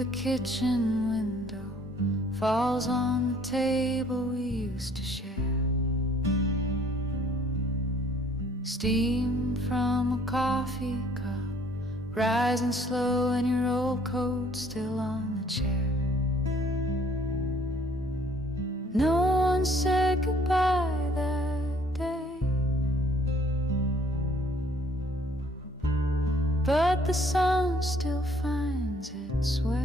the kitchen window falls on the table we used to share. Steam from a coffee cup rising slow, and your old coat still on the chair. No one said goodbye that day, but the sun still finds its way.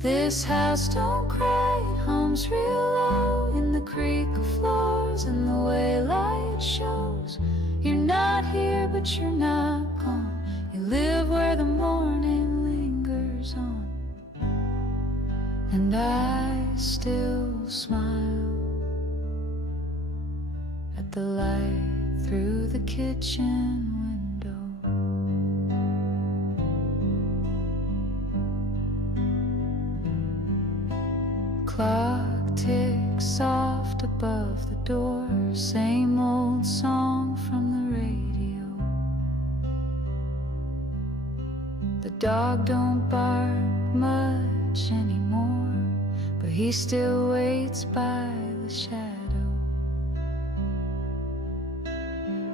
This house don't cry, it hums real low in the creak of floors and the way light shows. You're not here, but you're not gone. You live where the morning lingers on, and I still smile at the light through the kitchen window. Clock ticks soft above the door, same old song from the radio. The dog don't bark much anymore, but he still waits by the shadow.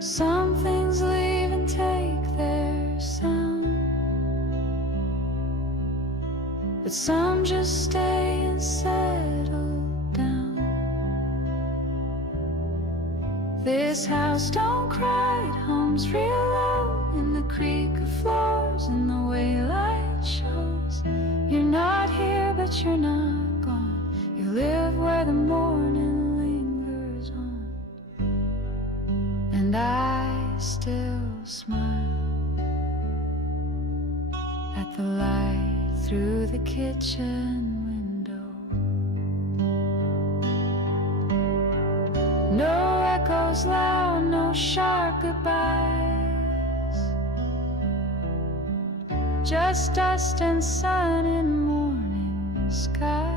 Some things leave and take their sound, but some just stay and settle down. This house don't cry, it hums real low in the creak of floors and the way light shows. You're not here, but you're not gone. You live where the morning lingers on, and I still smile at the light through the kitchen window. No echoes loud, no sharp goodbyes, just dust and sun in morning skies.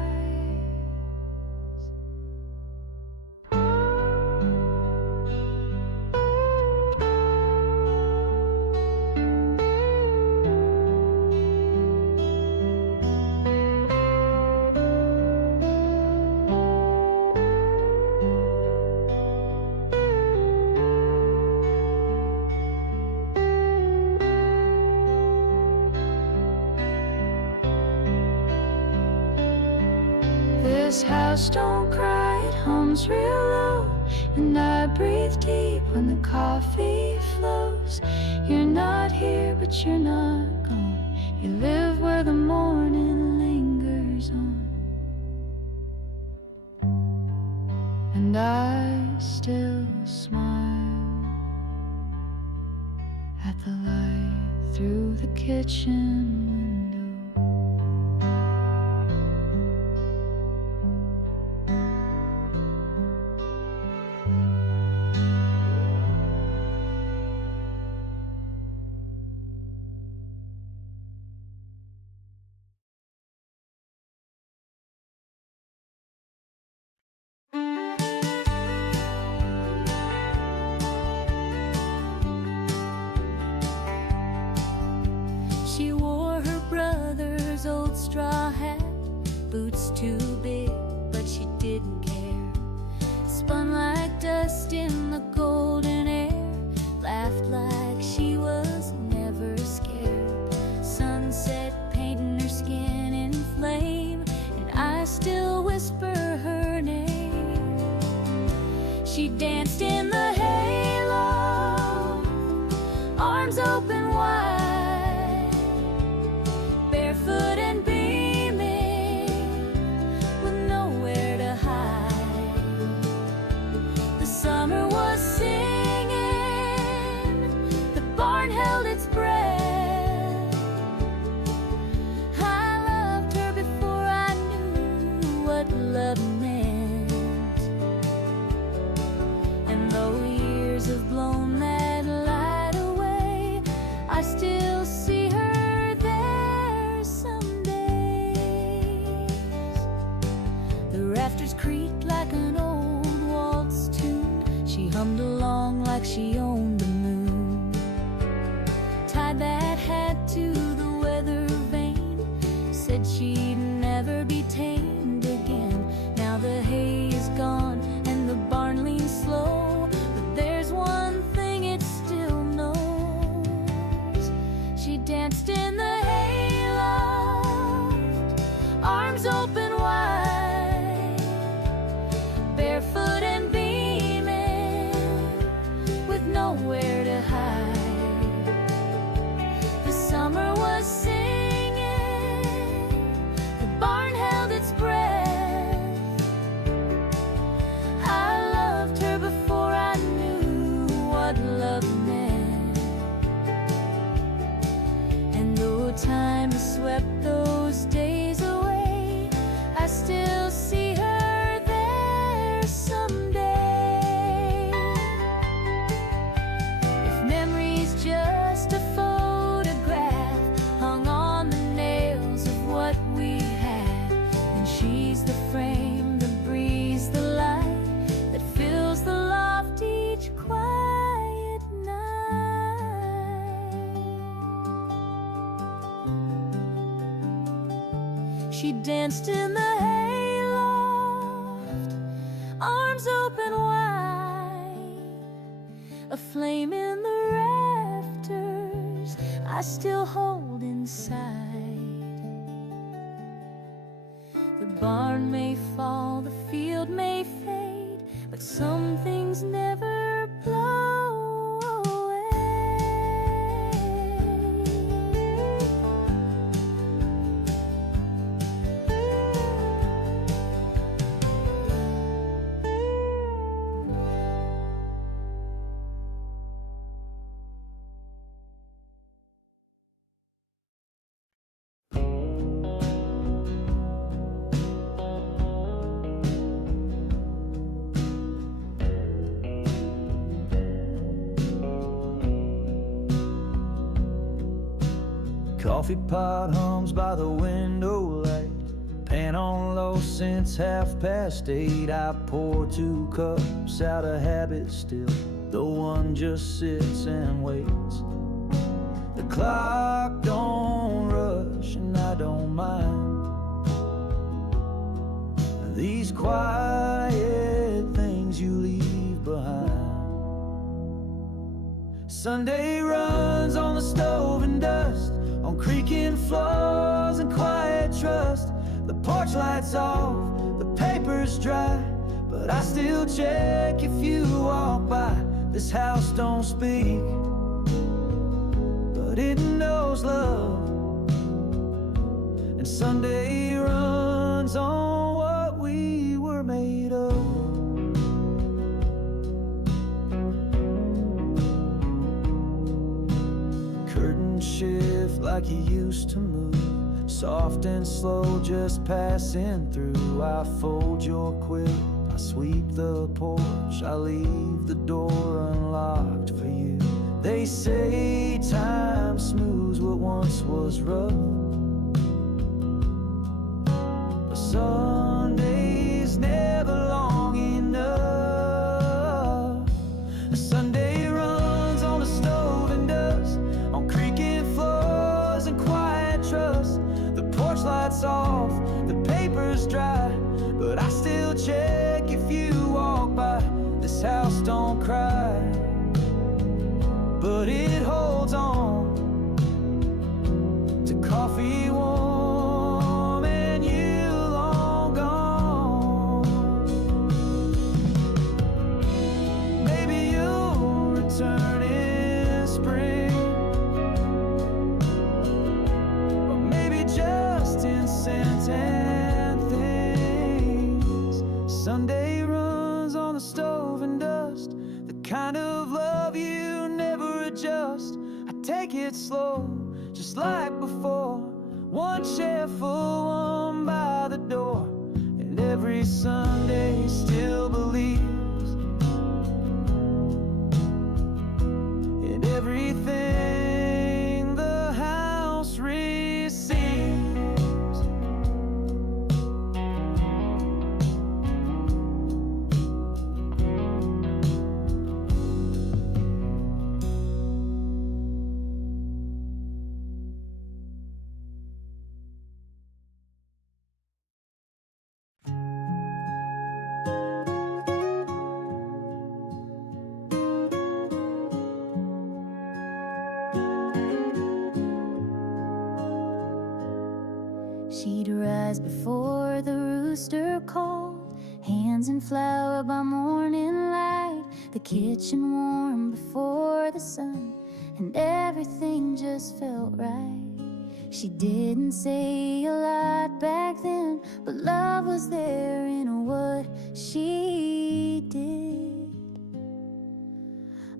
This house don't cry, it hums real low, and I breathe deep when the coffee flows. You're not here, but you're not gone. You live where the morning lingers on, and I still smile at the light through the kitchen window. She wore her brother's old straw hat, boots too big, but she didn't care. Spun like dust in the golden air, laughed like she was never scared. Sunset painting her skin in flame, and I still whisper her name. She danced in the halo, arms open wide, barefoot and beaming, with nowhere to hide. The summer was singing, the barn held its breath. I loved her before I knew what love meant, and though years have blown that light away, I still see her there some days. The rafters creaked like an old waltz tune. She hummed along like she owned the moon, tied that hat to the weather vane. swept those days away. I still see her there someday. If memory's just a photograph hung on the nails of what we had, then she's the frame that breathes the light that fills the loft each quiet night. She danced in the hayloft, arms open wide, a flame in the rafters I still hold inside. The barn may fall, the field may fade, but some things never blow away. Coffee pot hums by the window light, pan on low since 8:30. I pour 2 cups out of habit still, the one just sits and waits. The clock don't rush and I don't mind these quiet things you leave behind. Sunday runs on the stove and dust, on creaking floors and quiet trust. The porch lights off, the paper's dry, but I still check if you walk by. This house don't speak, but it knows love. And Sunday runs on what we were made of. Curtains shift like you used to move, soft and slow, just passing through. I fold your quilt, I sweep the porch, I leave the door unlocked for you. They say time smooths what once was rough, but Sunday's never long enough. A Sunday runs on the stove and dust, on creaking floors and quiet trust. The porch lights off, the paper's dry, but I still check if you walk by. This house don't cry, but it holds on to coffee warm and you long gone. Maybe you'll return in spring, or maybe just in scent and things. Sunday runs on the stove and dust, the kind of love you never adjust. I take it slow, just like before, one chair full, one by the door. And every Sunday still believes in everything the house receives. She'd rise before the rooster called, hands in flour by morning light, the kitchen warm before the sun, and everything just felt right. She didn't say a lot back then, but love was there in what she did.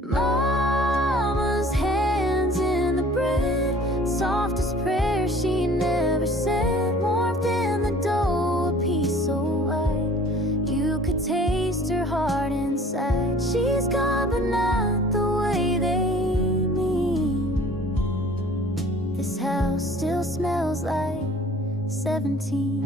Mama's hands in the bread, soft as prayer she never smells like 17.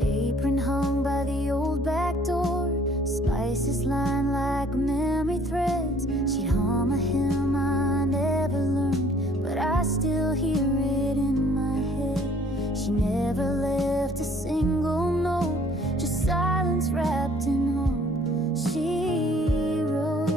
Apron hung by the old back door, spices lined like memory threads. She'd hum a hymn I never learned, but I still hear it in my head. She never left a single note, just silence wrapped in hope. She wrote,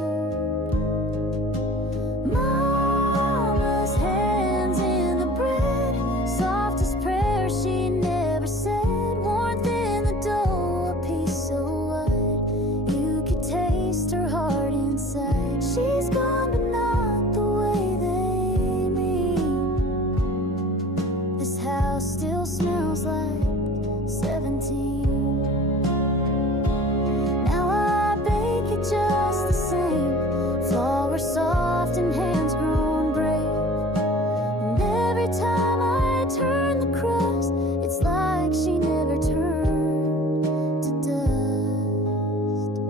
Mama's hands in the bread, soft as prayer she never said. Warmth in the dough, a piece so wide you could taste her heart inside. She's gone, but not the way they mean. This house still smells like 17. Now I bake it just the same, flour soft and hands grown brave. And every time I turn the crust, it's like she never turned to dust.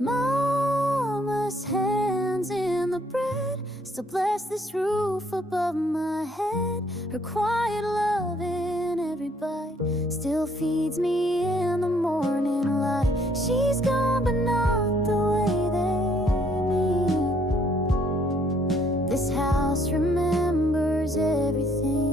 Mama's hands in the bread still bless this roof above my head. Her quiet love in every bite still feeds me in the morning light. She's gone, but not the way they mean. This house remembers everything.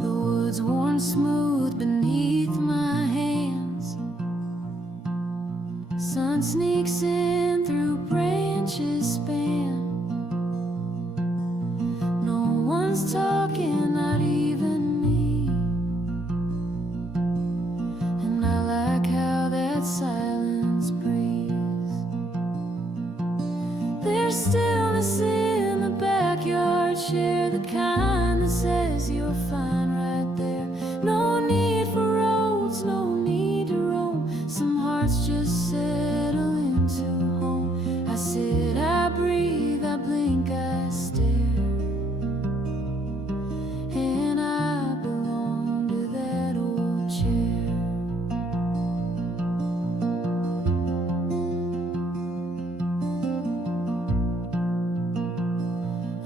The wood's worn smooth beneath my hands. Sun sneaks in through branches span. No one's talking, not even me. And I like how that silence breathes. There's stillness in the backyard chair, the kind that says you're fine right there. No need for roads, no need to roam. Some hearts just settle into home. I sit, I breathe, I blink, I stare. And I belong to that old chair.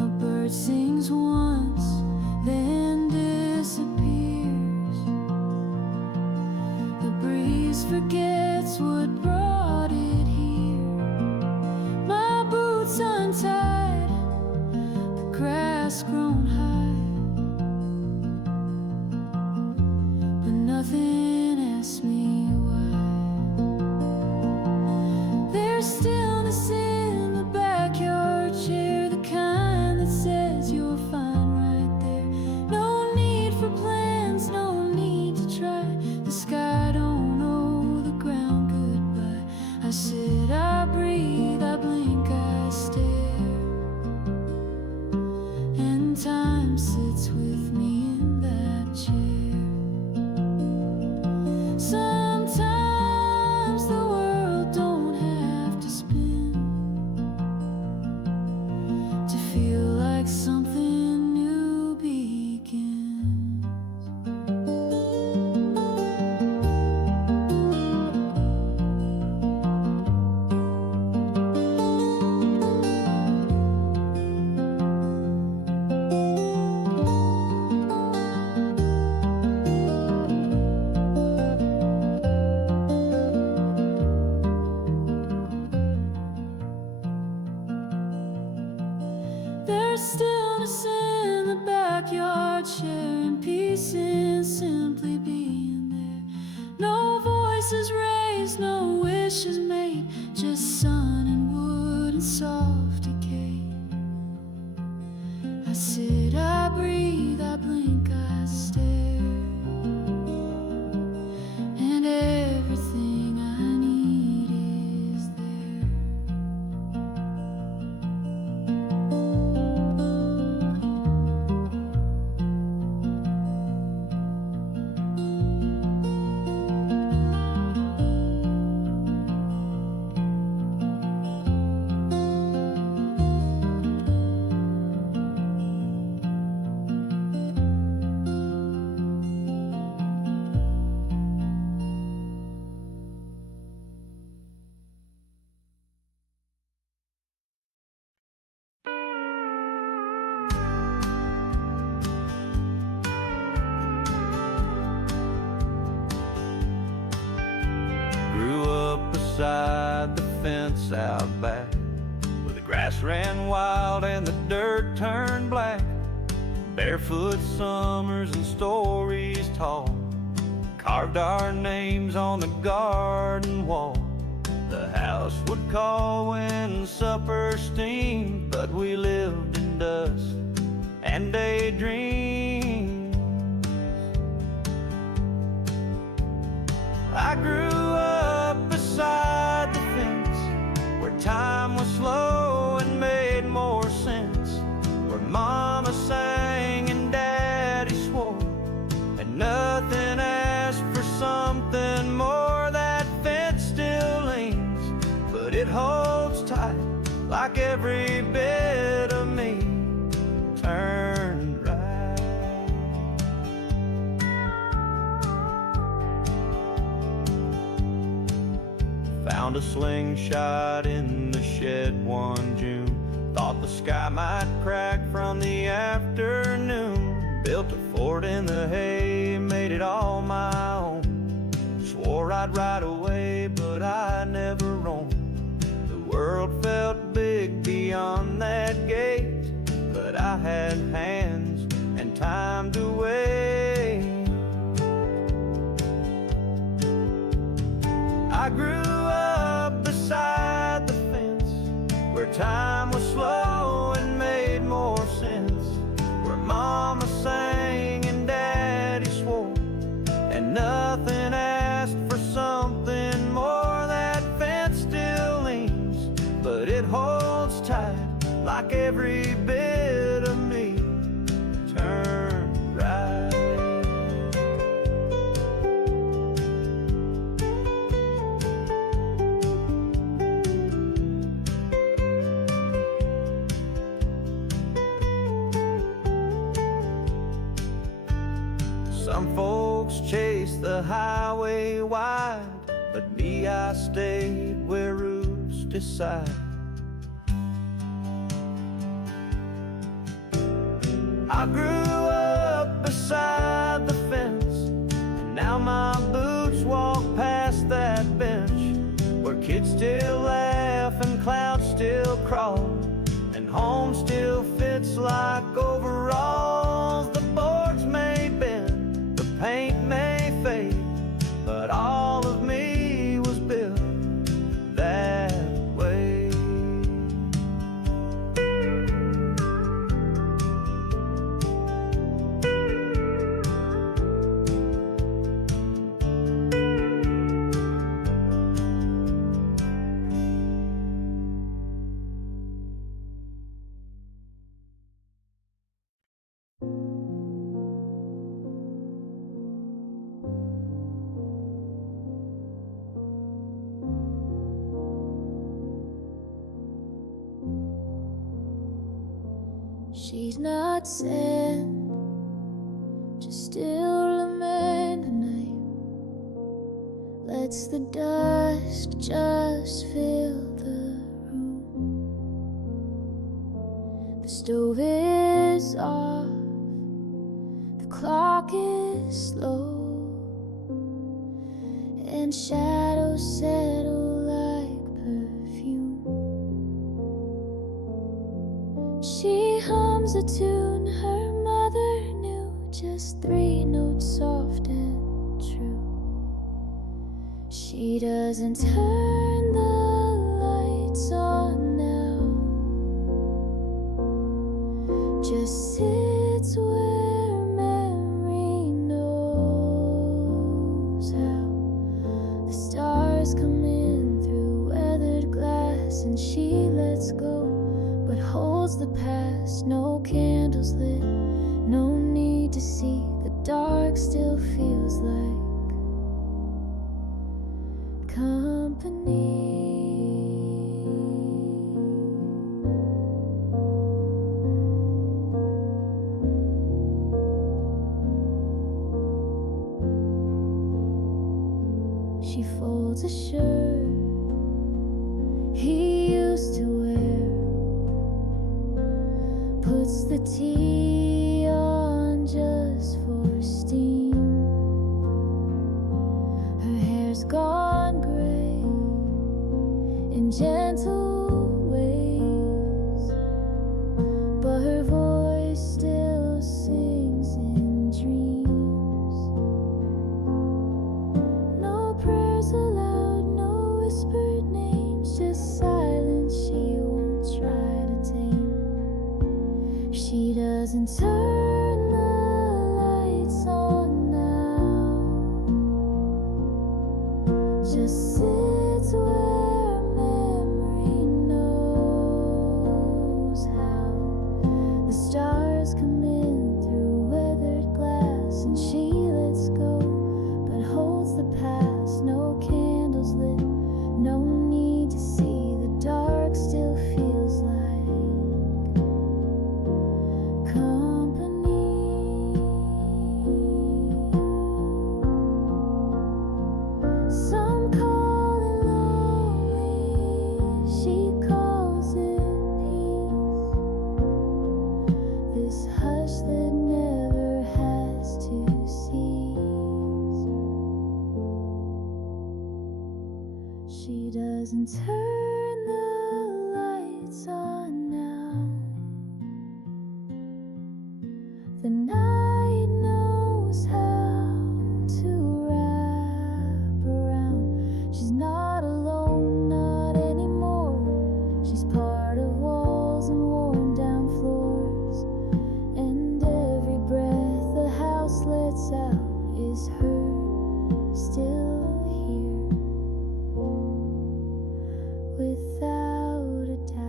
A bird sings once, then disappears. The breeze forgets what brought it here. My boots untied, the grass grown high, but nothing asks me why. There's stillness in the backyard chair, the kind that says you're fine right there. No need for plans, no need to try. The sky don't know the ground goodbye. I sit, I breathe, I blink, I stare. And time sits with me in that chair. Sometimes the world don't have to spin to feel like something new begins. heart, sharing peace in simply being there. No voices raised, no wishes made, just sun and wood and soft decay. I sit, I breathe, I blink, I stare, and everything I need is there. Grew up beside the fence out back, where the grass ran wild and the dirt turned black. Barefoot summers and stories tall carved our names on the garden wall. The house would call when supper steamed, but we lived in dust and daydreamed. I grew up beside the fence, where time was slow and made more sense, where Mama sang and Daddy swore, and nothing asked for something more. That fence still leans, but it holds tight, like every bit of me turned right. Found a slingshot in the shed one June, thought the sky might crack from the afternoon. Built a fort in the hay, made it all my own. Swore I'd ride away, but I never roamed. The world felt big beyond that gate, but I had hands and time to wait. I grew up beside the fence, where time was slow and made more sense, where Mama sang and Daddy swore, and nothing asked for something more. That fence still leans, but it holds tight, like every bit of me turned right. Some folks chase the highway wide, but me, I stayed where roots decide. I grew up beside the fence, and now my boots walk past that bench, where kids still laugh and clouds still crawl, and home still fits like overalls. The boards may bend, the paint may fade, but all of me was built that way. She's not sad, just still lament the night. Lets the dust just fill the room. The stove is off, the clock is slow, and shadows settle like perfume. She hums a tune her mother knew, just 3 notes soft and true. She doesn't turn the lights on now, just sits where memory knows how. The stars come in through weathered glass, and she lets go, but holds the past. No candles lit, no need to see. The dark still feels like company. She folds a shirt he used to wear, puts the tea on just for steam. Her hair's gone gray in gentle waves, but her voice still sings in dreams. No prayers aloud, no whispered names, just silence she won't try to tame. She doesn't turn the lights on now, just sits where memory knows how. The stars come in through weathered glass, and she lets go, but holds the past. No candles lit, no need to see. The dark still feels like company. Some call it lonely, she calls it peace. This hush that never has to cease. She doesn't turn the lights on now. The night knows how to wrap around. She's not alone, not anymore. She's part of walls and worn down floors, and every breath the house lets out is her still here, without a doubt.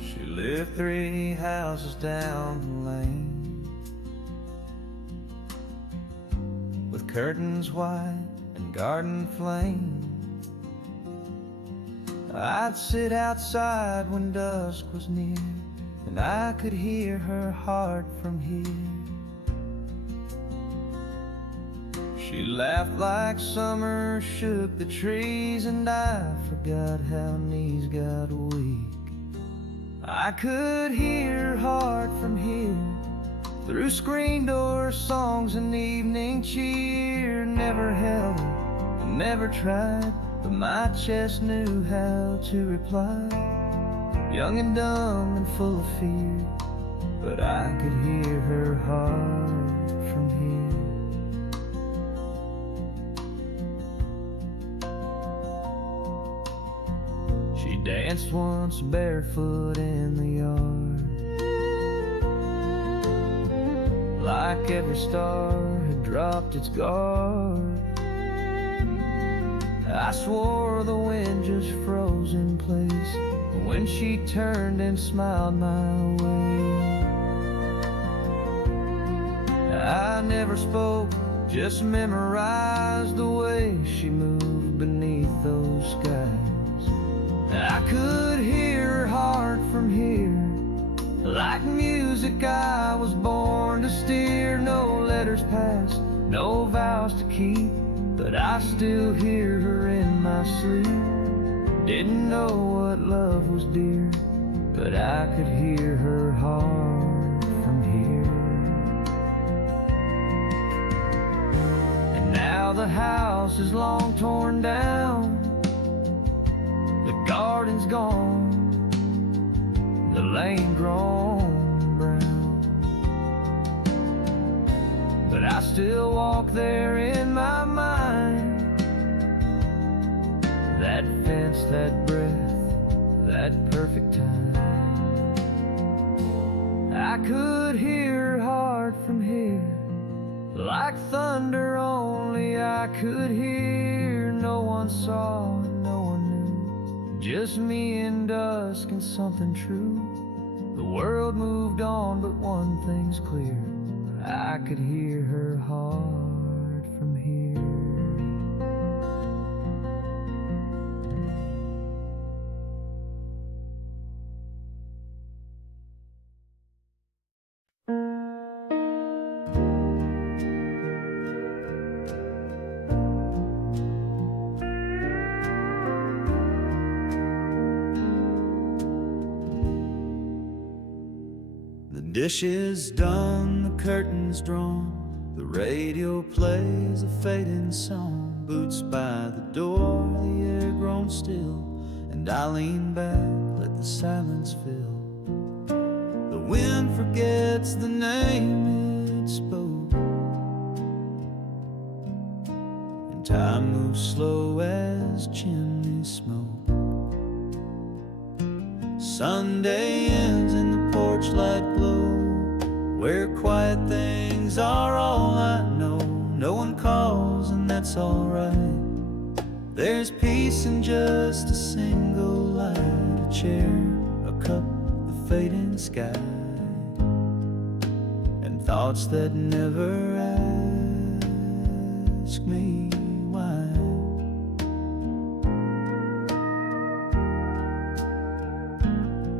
She lived 3 houses down the lane, with curtains white and garden flame. I'd sit outside when dusk was near, and I could hear her heart from here. She laughed like summer shook the trees, and I forgot how knees got weak. I could hear her heart from here, through screen door songs and evening cheer. Never held her, never tried, but my chest knew how to reply. Young and dumb and full of fear, but I could hear her heart from here. She danced once barefoot in the yard, like every star had dropped its guard. I swore the wind just froze in place when she turned and smiled my way. I never spoke, just memorized the way she moved beneath those skies. I could hear her heart from here, like music I was born to steer. No letters passed, no vows to keep, but I still hear her in my sleep. Didn't know what love was dear, but I could hear her heart from here. And now the house is long torn down, the garden's gone, the lane grown brown, but I still walk there in my mind. That fence, that breath, that perfect time. I could hear her heart from here, like thunder only I could hear. No one saw, no one knew, just me and dusk and something true. The world moved on, but one thing's clear, I could hear her heart from here. The dishes done, the curtains drawn, the radio plays a fading song. Boots by the door, the air grown still, and I lean back, let the silence fill. The wind forgets the name it spoke, and time moves slow as chimney smoke. Sunday ends in the porch light glow, where quiet things are all I know. No one calls and that's alright. There's peace in just a single light, a chair, a cup, the fading sky, and thoughts that never ask me why.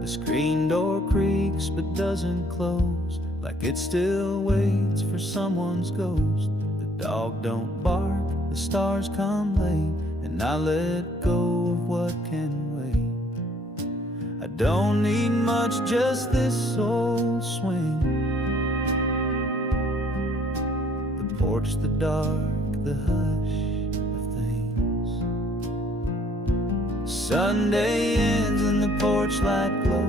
The screen door creaks but doesn't close, like it still waits for someone's ghost. The dog don't bark, the stars come late, and I let go of what can wait. I don't need much, just this old swing, the porch, the dark, the hush of things. Sunday ends in the porch light glow,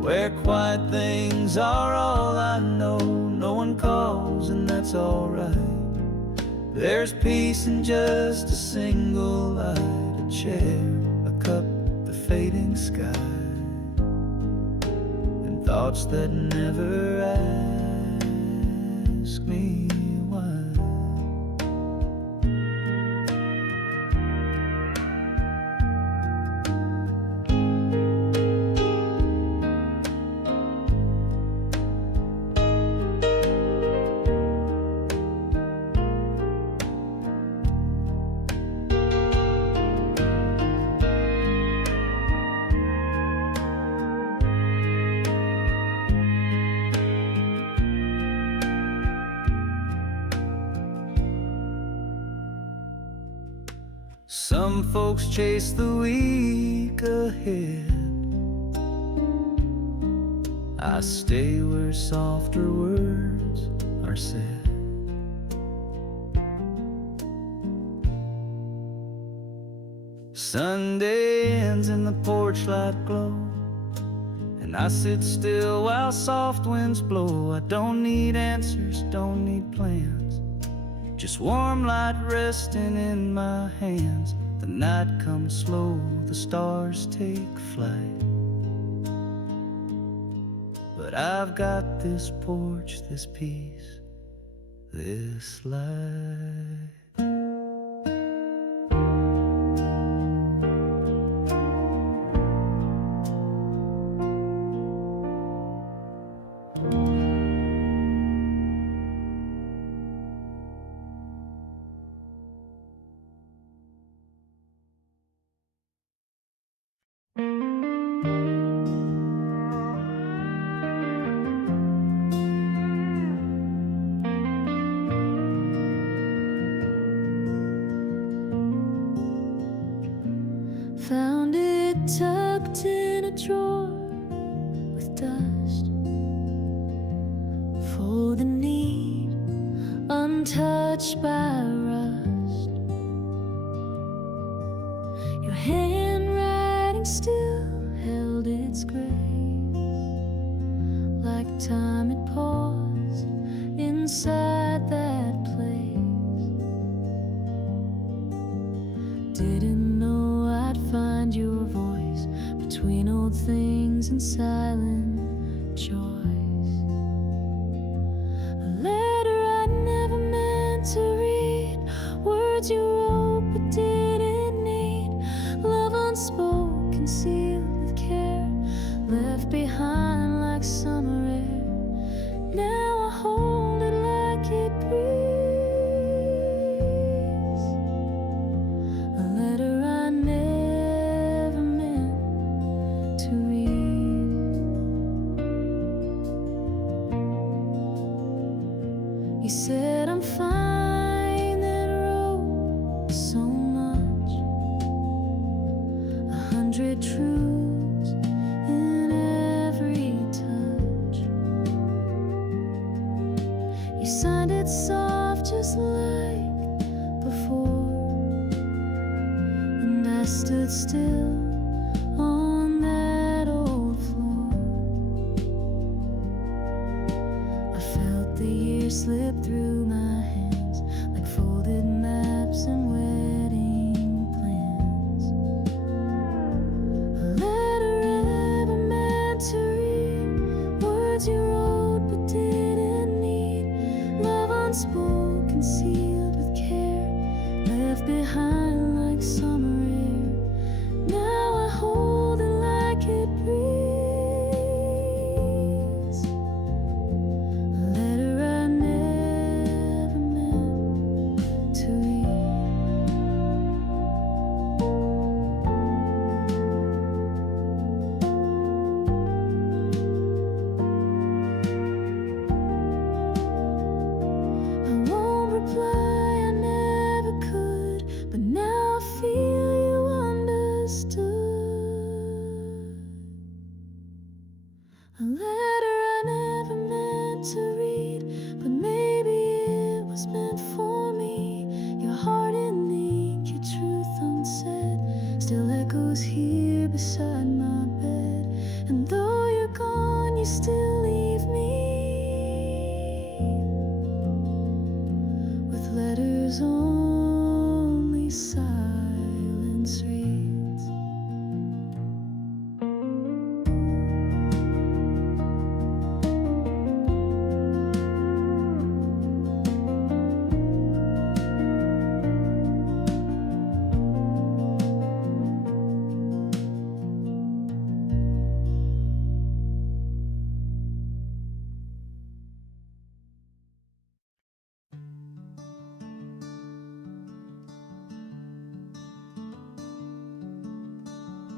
where quiet things are all I know. No one calls and that's alright. There's peace in just a single light, a chair, a cup, the fading sky, and thoughts that never ask me why. Some folks chase the week ahead, I stay where softer words are said. Sunday ends in the porch light glow, and I sit still while soft winds blow. I don't need answers, don't need plans, just warm light resting in my hands. The night comes slow, the stars take flight, but I've got this porch, this peace, this light. Found it tucked in a drawer bleached by rust. Your handwriting still held its grace, like time had paused inside that place. Didn't know I'd find your voice between old things and silent choice. A letter I never meant to read, words you wrote but didn't need, love unspoken, sealed with care, left behind like summer air. Now I hold it like it breathes, a letter I never meant to read. You said I'm fine, then wrote so much, 100 truths in every touch. You signed it soft just like before, and I stood still on that old floor. I felt the years slip through my hands like folded maps and wedding plans. A letter ever meant to read, words you wrote but didn't need, love unspoken, sealed with care, left behind like summer air. Now I hold it like it breathes, a letter I never meant to read. I won't reply, I never could, but now I feel you understood. A letter I never meant to read, but maybe it was meant for me. Your heart in ink, your truth unsaid, still echoes here beside my bed. And though you're gone, you still leave me with letters only silence reads.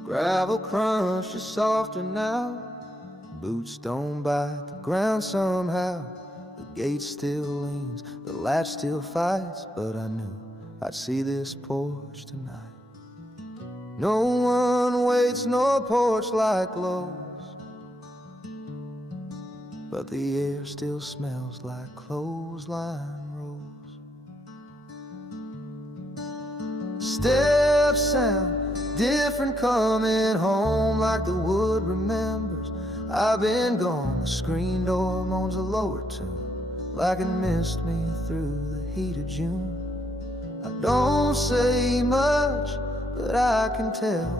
Gravel crunch is softer now, boots don't bite the ground somehow. The gate still leans, the latch still fights, but I knew I'd see this porch tonight. No one waits no porch like Lowe's, but the air still smells like clothesline rolls. Steps sound different coming home, like the wood remembers I've been gone. The screen door moans a lower tune, like it missed me through the heat of June. I don't say much, but I can tell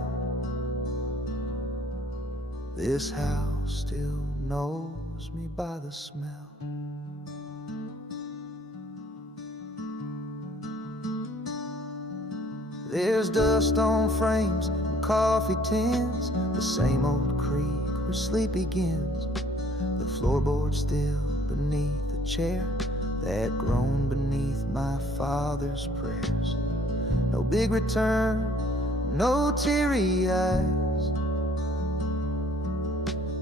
this house still knows me by the smell. There's dust on frames and coffee tins, the same old creak where sleep begins. The floorboard still beneath the chair that groaned beneath my father's prayers. No big return, no teary eyes,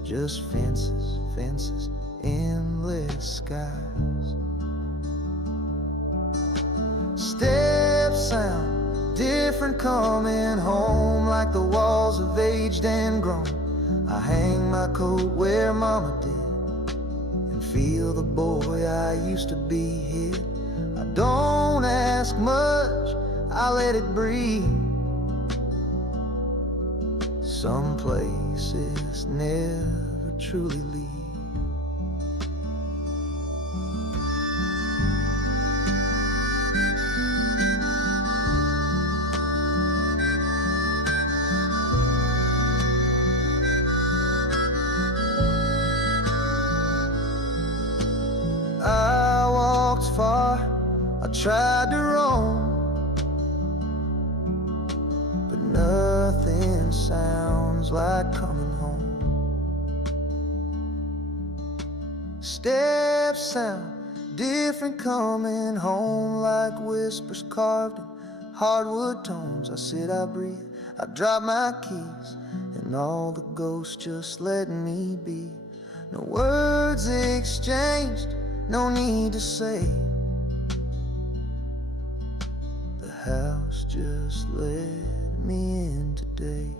just fences, fences, endless skies. Steps sound different coming home, like the walls have aged and grown. I hang my coat where mama did and feel the boy I used to be hid I don't ask much, I let it breathe. Some places never truly leave. I walked far, I tried to roam, but nothing sounds like coming home. Steps sound different coming home, like whispers carved in hardwood tones. I sit, I breathe, I drop my keys, and all the ghosts just let me be. No words exchanged, no need to say. The house just let me in today.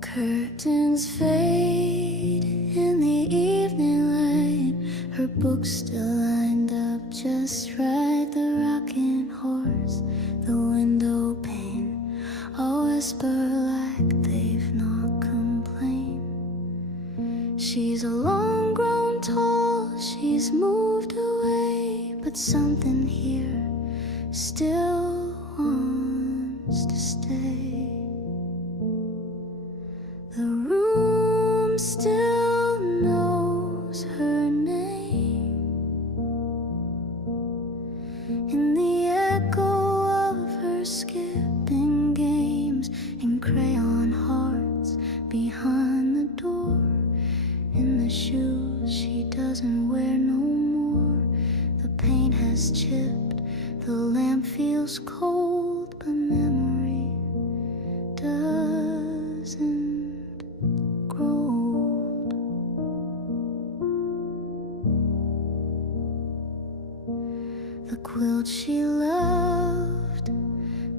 Curtains fade in the evening light. Her books still lined up just right. The rocking horse, the window pane, a whisper like they've not complained. She's a long grown tall, she's moved away, but something here still wants to stay. The room still knows her name. In the echo of her skipping games, in crayon hearts behind the door, in the shoes she doesn't wear no more. The paint has chipped, the lamp feels cold, but memory doesn't. The quilt she loved,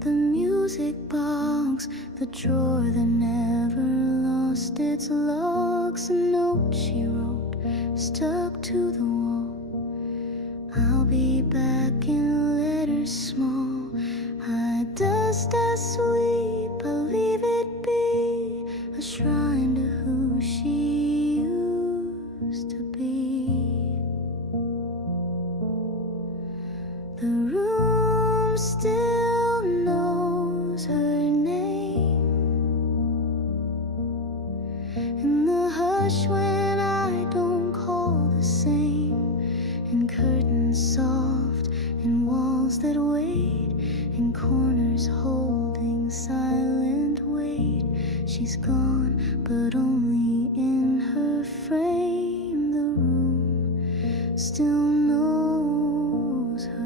the music box, the drawer that never lost its locks, a note she wrote stuck to the wall. I'll be back in letters small. I dust, I sweep, I leave it be, a shrine to who she used to be. The room still knows her name. In the hush when I don't call the same, in curtains soft, in walls that wait, in corners holding silent weight. She's gone, but only in her frame. The room still knows her.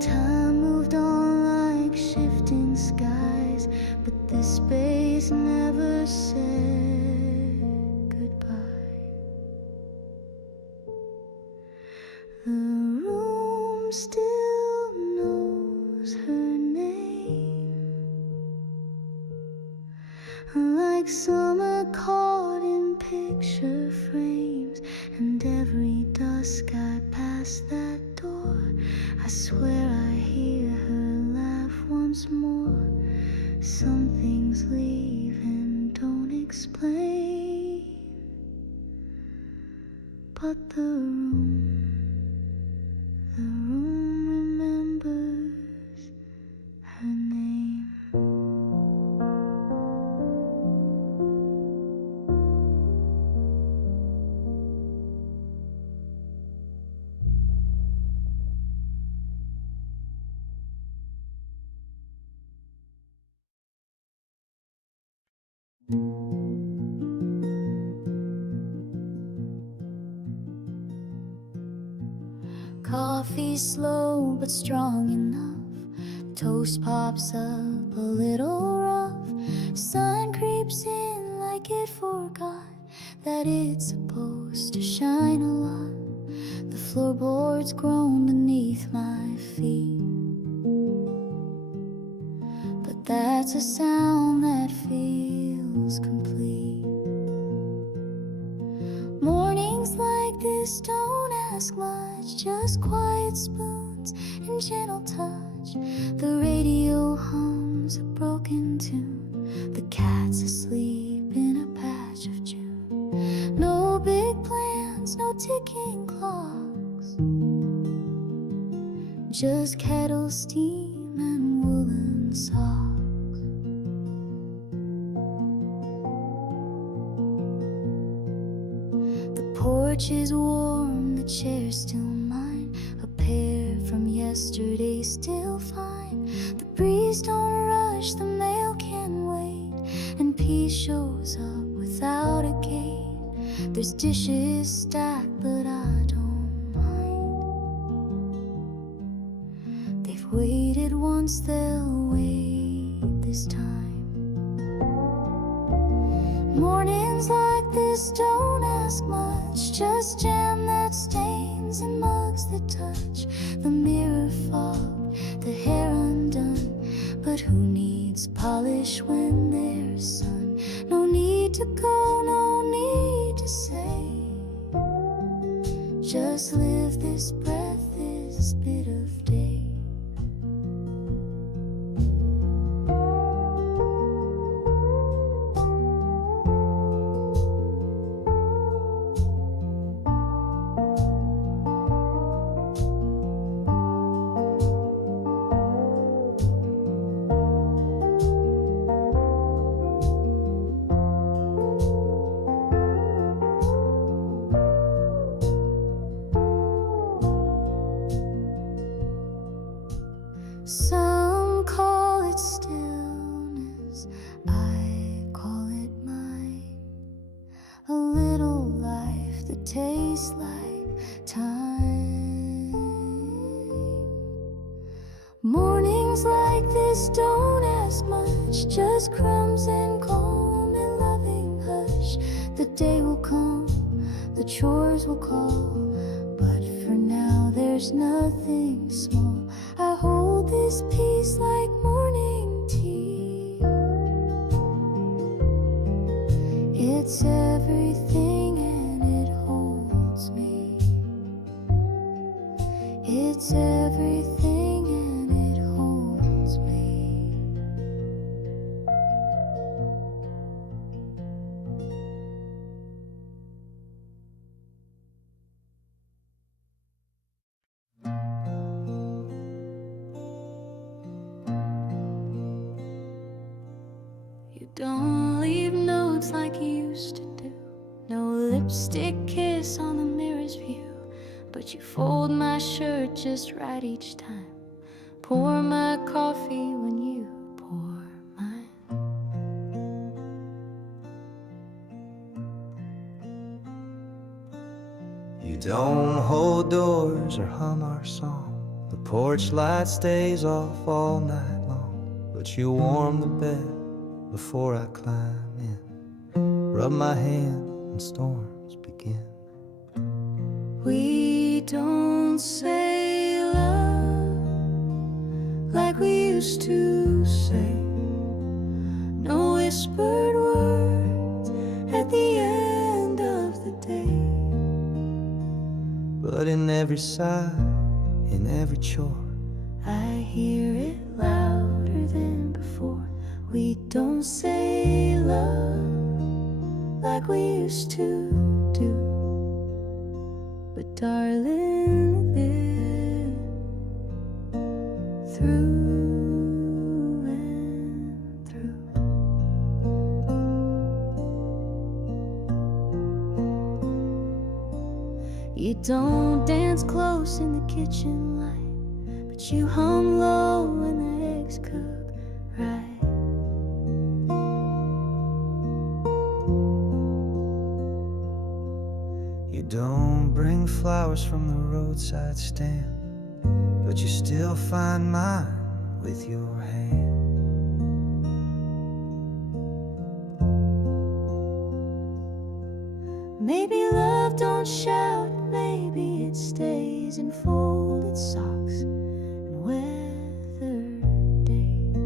Time moved on like shifting skies, but this space never said goodbye. The room still knows her name, like summer caught in picture frames, and every dusk I pass that door, I swear I hear her laugh once more. Some things leave and don't explain, but the room remembers her name. Coffee slow but strong enough. Toast pops up a little rough. Sun creeps in like it forgot that it's supposed to shine a lot. The floorboards groan beneath my feet, but that's a sound that feels complete. Mornings like this don't ask much, just quiet spoons and gentle touch. The radio hums a broken tune, the cat's asleep in a patch of June. No big plans, no ticking clocks, just kettle steam and woolen socks. The porch is warm, the chair's still mine, a pair from yesterday still fine. The breeze don't rush, the mail can wait, and peace shows up without a gate. There's dishes stacked, but I don't mind. They've waited once, they'll wait this time. Mornings like this don't ask much, just jam that stains and mugs that touch. The mirror fog, the hair undone, but who needs polish when there's sun? No need to go, no need to say, just live this breath, this bit of day. Some call it stillness, I call it mine. A little life that tastes like time. Mornings like this don't ask much, just crumbs and calm and loving hush. The day will come, the chores will call, but for now there's nothing small. I hold this peace like morning tea. It's everything and it holds me. It's everything and it holds me. You don't leave notes like you used to do. No lipstick kiss on the mirror's view. But you fold my shirt just right each time. Pour my coffee when you pour mine. You don't hold doors or hum our song. The porch light stays off all night long, but you warm the bed before I climb in. Rub my hand and storms begin. We don't say love like we used to say. No whispered words at the end of the day. But in every sigh, in every chore, I hear it louder than before. We don't say love like we used to do. But darling, live through and through. You don't dance close in the kitchen light, but you hum low when the eggs cook right. don't bring flowers from the roadside stand, but you still find mine with your hand. Maybe love don't shout, maybe it stays in folded socks and weathered days.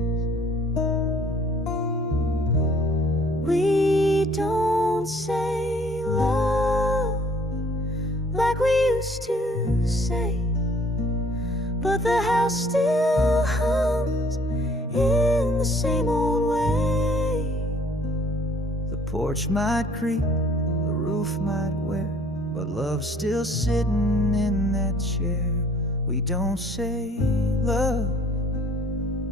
We don't say love like we used to say, but the house still hums in the same old way. The porch might creak, the roof might wear, but love's still sitting in that chair. We don't say love,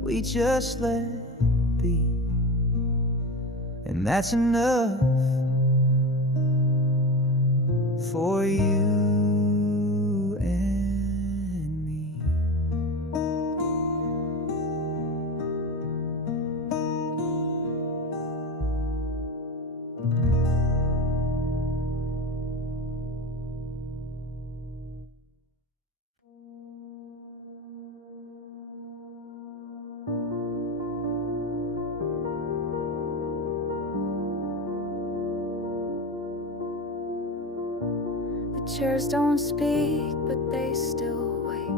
we just let be, and that's enough for you and me. The chairs don't speak, but they still wait,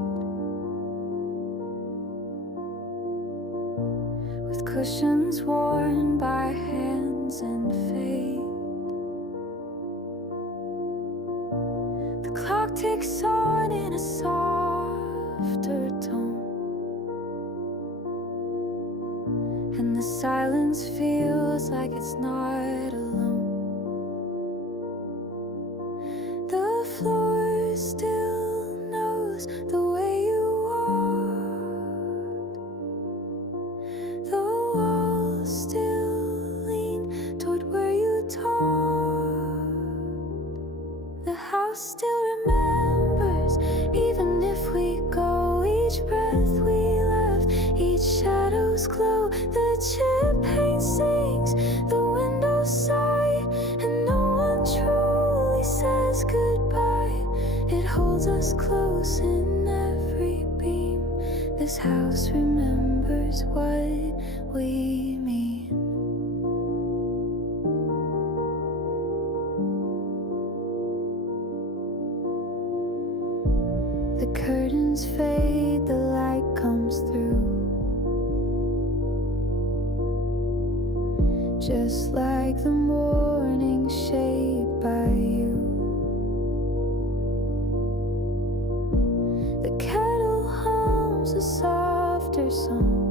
with cushions worn by hands and fate. The clock ticks on in a softer tone, and the silence feels like it's not alone. The floor still knows the way you walked. The walls still lean toward where you talked. The house still remembers, even if we go. Each breath we left, each shadow's glow. The chip paint sings, the windows sigh, and no one truly says goodbye. It holds us close in every beam. This house remembers what we mean. The curtains fade, the light comes through, just like the morning shaped by you. The kettle hums a softer song,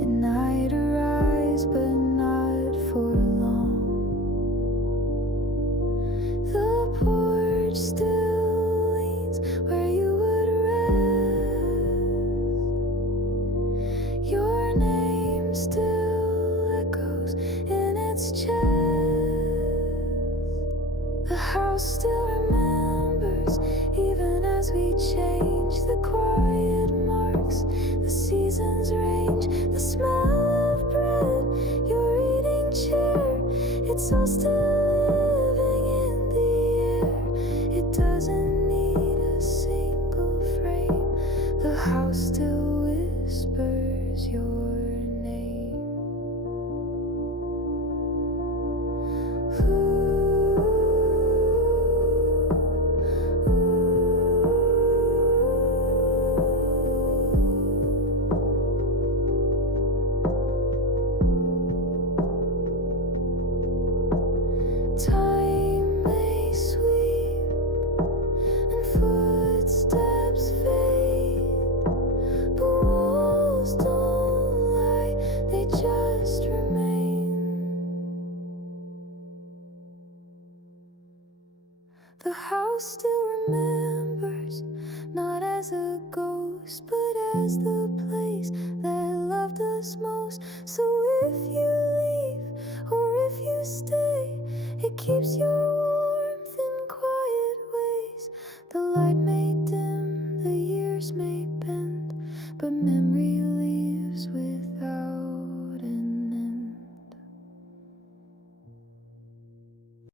at night arise, but not for long. The porch still leans where you would rest. Your name still echoes in its chest. The house still remembers, even as we change. The quiet marks, the seasons range, the smell of bread, your eating chair. It's all still living in the air. It doesn't need a single frame. The house still whispers your name. Time may sweep and footsteps fade, but walls don't lie, they just remain. The house still remembers, not as a ghost, but as the place that loved us most. So if you leave or if you stay, it keeps your warmth in quiet ways. The